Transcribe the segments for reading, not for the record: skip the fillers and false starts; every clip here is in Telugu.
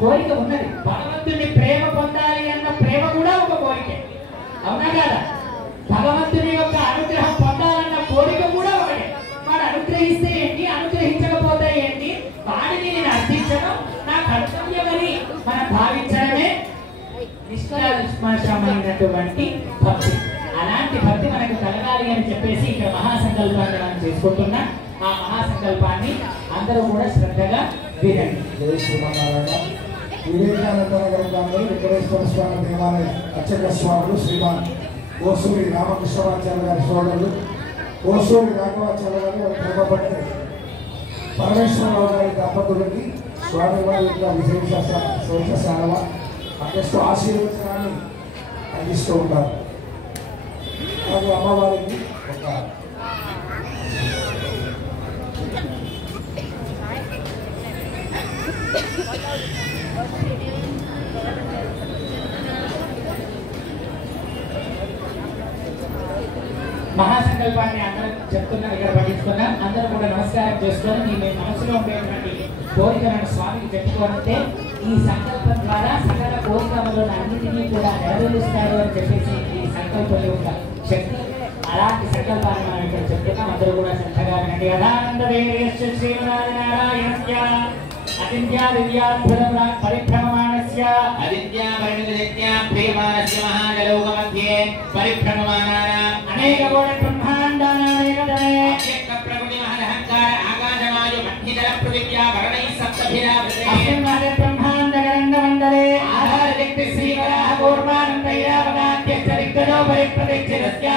కోరిక ఉన్నది. భగవంతుని ప్రేమ పొందాలి అన్న ప్రేమ కూడా ఒక కోరిక, అవునా కదా? భగవంతుని యొక్క అనుగ్రహం పొందాలన్న కోరిక కూడా ఒకటే. వాడు అనుగ్రహిస్తే ఏంటి, అనుగ్రహించకపోతే ఏంటి, వాడిని నేను అర్థించడం నా కర్తవ్యమని మనం భావించడమే నిష్కల్మషమైనటువంటి భక్తి. అలాంటి భక్తి మనకు కలగాలి అని చెప్పేసి ఇక్కడ మహాసంకల్పాన్ని మనం చేసుకుంటున్నాం. ఆ మహాసంకల్పాన్ని అందరూ కూడా శ్రద్ధగా వినండి. జై శ్రీమన్నారాయణ. వివేకానంద నగర గ్రామంలో వెంకటేశ్వర స్వామి దేవాలయ అర్చక స్వాములు శ్రీమాన్ ఓసూరి రామకృష్ణమాచార్య గారి సోదరులు, ఓసూరి రాఘవాచార్య గారి వారి ధర్మపత్ని పరమేశ్వరరావు గారి దంపతులకి స్వామివారి యొక్క విశేష సేవ అందిస్తూ ఆశీర్వచనాన్ని అందిస్తూ ఉంటారు. అలాగే అమ్మవారికి ఒక మహాసంకల్పాన్ని అందరూ చెప్తున్నా, ఇక్కడ పఠించుకున్నాం. అందరూ కూడా నమస్కారం చేసుకొని మీ మనసులో ఉండేటువంటి కోరికలను స్వామికి చెప్పుకోనంటే ఈ సంకల్పం ద్వారా సకల కోరికలను అన్నింటినీ కూడా నెరవేరుస్తాడు అని చెప్పేసి ఈ సంకల్పం యొక్క శక్తి. అలాంటి సంకల్పాన్ని మనం ఇక్కడ చెప్తున్నాం. అందరూ కూడా శ్రద్ధగా వినండి. అదానందవేర్యస్య శ్రీమన్నారాయణస్య అదిత్యా దివ్యాద్భుత పరిభ్రమమాణస్య అదిత్యాపరిణితజ్ఞా ప్రియమానస్య మహాగలోకమధ్యే పరిభ్రమమానానాం అనేక కోటి బ్రహ్మాండానామేకదనే అవ్యక్త ప్రకృతి మహదహంకార ఆకాశవాయు మధ్యజల పృథివ్యా వరణైః సప్తభిరావృతే అస్మిన్ మహదే బ్రహ్మాండగరండమండలే ఆధారశక్తి శ్రీవరాహ కూర్మానందైరావదాద్యశ్చరిగ్గజో పరిప్రతిష్ఠితస్య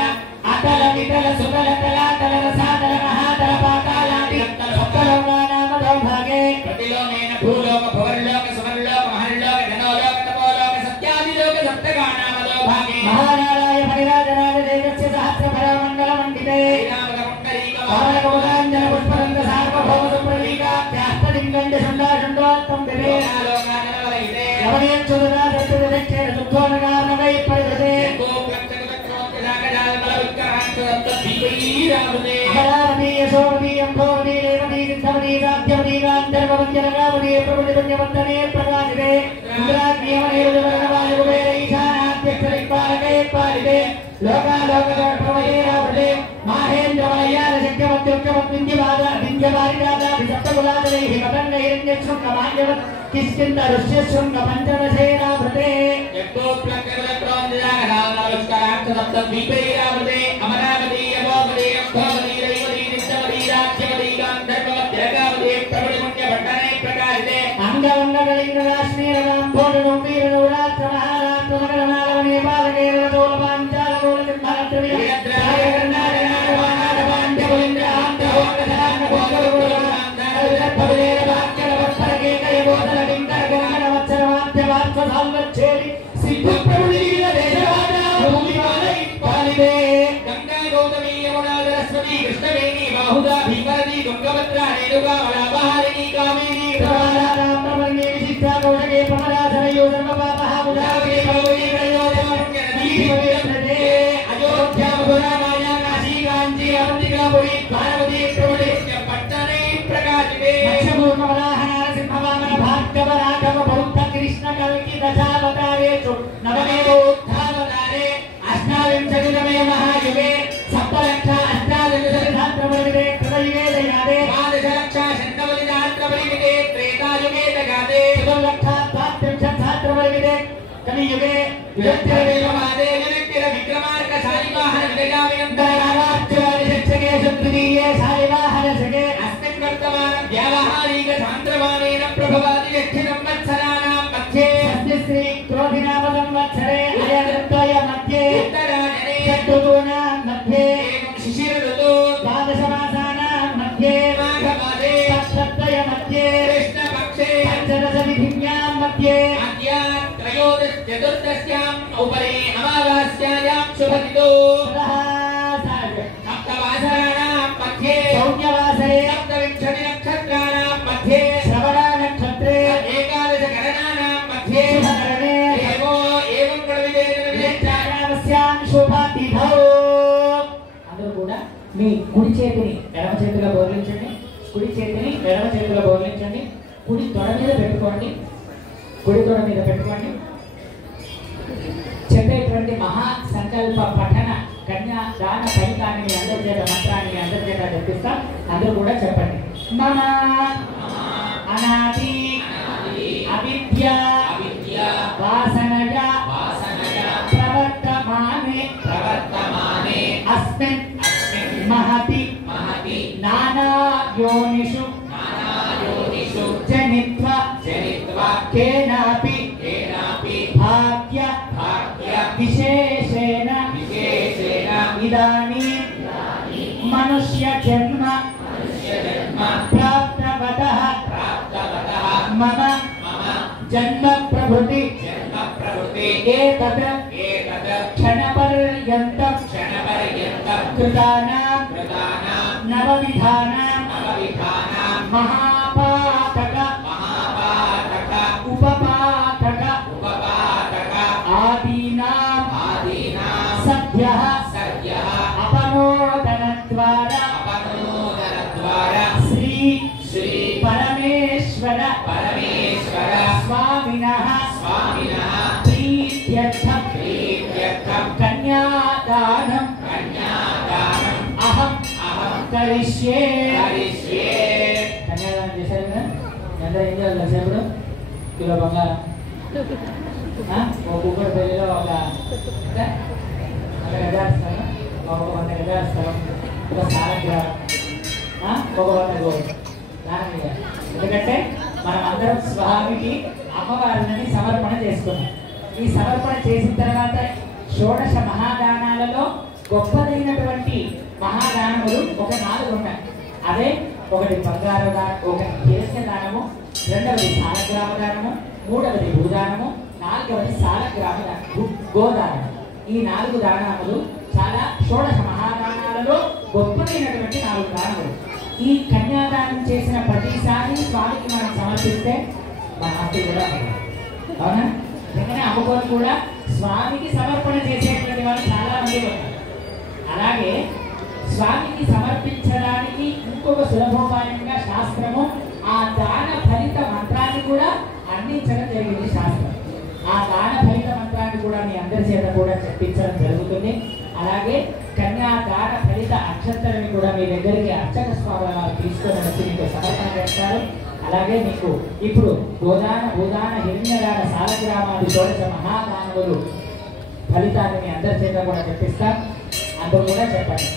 అతల వితల సుతల తలాతల రసాతల మహాతల పాతాళాది సప్తలోకానామదో భాగే ప్రతిలోకేన భూలోక భువర్లోక సువర్లోక మహర్లోక జనోలోక తపోలోక సత్యాదిలోక సప్తగానామదో భాగే మహానారాయ పరిరాజరాజ దేవస్య సహస్రభరమండల మండితే కామలకోదాంజన పుష్పరంగ సార్వభౌమ సుప్రదీకాత్యాస్తలింగండ షుండాషుండోత్తం దివే లోకానలవైతే యవనేం చుదరా దత్తదక్షేణ సుద్ధోనగార్ణవై పరిధతే అమరావతి యశోవతి అంభోవతి రేవతి సిద్ధవతి సాధ్యవతి గాంధర్వవంజనగావతి ప్రబుద్ధిపుణ్యవర్తనే ప్రకాశితే ఇంద్రాగ్నియమనేరుజవర్ణవాయుకుబేర ఈశానాధ్యక్షరిక్పాలకే పాలితే లోకాలోకప్రమయేరావృతే మాహేంద్రవలయాల శక్యవత్యుక్యవత్వింధ్యవాదింధ్యవారిదాదాది సప్తకులాదరైః పతంగైరణ్యశృంగమాన్యవత్ కిష్కింద ఋష్యశృంగ పంచదశేరావృతే యజ్ఞోప్లక్కరప్రాంజలాగరావృతే అమరావతి యమోవతి అంభోవతి రైవతి నిత్యవతి రాజ్యవతి గాంధర్వవతి జగవతి ప్రబుద్ధిపుణ్యవర్తనే ప్రకాశితే అంగవంగకలింగరాశ్మీరనాం భోజనం వీరనౌరాత్ర మహారాష్ట్ర నగరనాగవనే పాలకేరళ తోలపాంచాలకోల కృష్ణవేణి బాహుదా భీమరది దుర్గభద్రా రేణుకా వరాపహారిణి కామిని ప్రవాళారామ్రమణ్యే విశిష్టా కౌశకే ప్రమదాధరయో ధర్మపాపః ముదావే భగవతి ప్రయోజనమృతే అయోధ్యా మధురా మాయా కాశీ కాంచీ అవంతికాపురి భారవతి ప్రవృత్తి పట్టణే ప్రకాశితే మత్స్యపూర్ణవరాహనార సింహవామన భార్గవ రాఘవ బౌద్ధ కృష్ణ కల్కి దశావతారేషు నవమేవోత్థావతారే అష్టావింశతితమే మహాయుగే సప్తలక్ష అష్టాదశసహస్రవర్షే కృతయుగే దయాదే ద్వాదశలక్ష శతవలిదాత్రవర్షే త్రేతాయుగే దగాదే చతుర్లక్ష ద్వాత్రింశత్సహస్రవర్షే కలియుగే విరక్తిరవేగమాదే విరక్తిర విక్రమార్క సాయివాహన విగజామినంతరారాజ్యాది శిక్షకే సుతృతీయే సాయివాహన శకే అస్మిన్ వర్తమాన వ్యావహారిక సాంద్రమానేన ప్రభవాది వ్యక్తి సంవత్సరాణాం మధ్యే శ్రీ క్రోధినామ సంవత్సరే అయనత్వయ మధ్యే ఉత్తరాయణే షట్ఋతూనాం మధ్యే శిశిర ఋతు ద్వాదశమాసానాం మధ్యే మాఘమాసే సప్తత్వయ మధ్యే కృష్ణపక్షే పంచదశ విధిన్యాం మధ్యే అద్యా త్రయోదశ చతుర్దశ్యాం ఉపరి అమావాస్యాయాం శుభతిథో సప్తవాసరాణాం మధ్యే సౌమ్యవాసరే సప్తవింశతి నక్షత్రాణాం మధ్యే శ్రవణ నక్షత్రే ఏకాదశ గణనానాం మధ్యే శుభకరణే ఏవో ఏవం గణవిదేశానామస్యాం శుభతిథౌ. అందరూ కూడా మీ కుడి చేతిని ఎడమ చేతిలో బోర్లించండి, కుడి చేతిని ఎడమ చేతిలో బోర్లించండి, కుడి తొడ మీద పెట్టుకోండి. కుడి తోడ మీద పెట్టుకోండి. చెప్పేటువంటి మహా సంకల్ప పఠన కన్యా దాన ఫలితాన్ని మీ అందరి చేత మంత్రాన్ని మీ అందరి చేత చెప్పిస్తా. అందరూ కూడా చెప్పండి. మమ అనాది అవిద్య వాసనయ ప్రవర్తమానే అస్మిన్ మహతి నానా యోనిషు జనిత్వా కేనాపి భాగ్య విశేషేణ ఇదానీ మనుష్య జన్మ ప్రాప్తవతః మమ జన్మ ప్రభృతి ఏతత్ క్షణపర్యంతం కృతానాం నవవిధానాం మహాపాతక ఉపపాతక ఆదీనాం సద్యః అపనోదనద్వారా శ్రీ పరమేశ్వర స్వామినః ప్రీత్యర్థం కన్యాదానం అహం కరిష్యే. కన్యాదానం చేశారు కదా, అందరూ ఏం చేయాలి కాసేపుడు? కిలో బంగారం, ఒక కుక్కడి పెళ్లిలో ఒక గజాల స్థలం, ఒక 100 గజాల స్థలం, ఒక సాలగ్రామం, ఒక 100 గోవులు దానం చేయాలి. ఎందుకంటే మనం అందరం స్వామికి అమ్మవారిని సమర్పణ చేసుకున్నాం. ఈ సమర్పణ చేసిన తర్వాత షోడశ మహాదానాలలో గొప్పదైనటువంటి మహాదానములు ఒక 4 ఉన్నాయి. అదే ఒకటి బంగారు దానం, ఒకటి కేశ దానము, రెండవది సాలగ్రామ దానము, మూడవది భూదానము, నాలుగవది సాలగ్రామ గోదానము. ఈ 4 దానములు చాలా షోడశ మహాదానాలలో గొప్పదైనటువంటి 4 దానములు. ఈ కన్యాదానం చేసిన ప్రతిసారి స్వామికి మనం సమర్పిస్తే మన ఆస్తి కూడా అవునా? ఎందుకంటే అమ్మవారు కూడా స్వామికి సమర్పణ చేసేటువంటి వాళ్ళు చాలా మంది ఉన్నారు. అలాగే స్వామికి సమర్పించడానికి ఇంకొక సులభోపాయంగా శాస్త్రము ఆ దాన ఫలిత మంత్రాన్ని కూడా అందించడం జరిగింది. శాస్త్రం ఆ దాన ఫలిత మంత్రాన్ని కూడా మీ అందరి చేత కూడా చెప్పించడం జరుగుతుంది. అలాగే కన్యా దాన ఫలిత అక్షంతలని కూడా మీ దగ్గరికి అర్చక స్వామి వారు తీసుకొని వచ్చి మీకు సమర్పణ చేస్తారు. అలాగే మీకు ఇప్పుడు గోదాన భూదాన హిరణ్యదాన సాలగ్రామాది షోడశ మహాదానములు ఫలితాన్ని మీ అందరి చేత కూడా చెప్పిస్తాం. అందరూ కూడా చెప్పండి.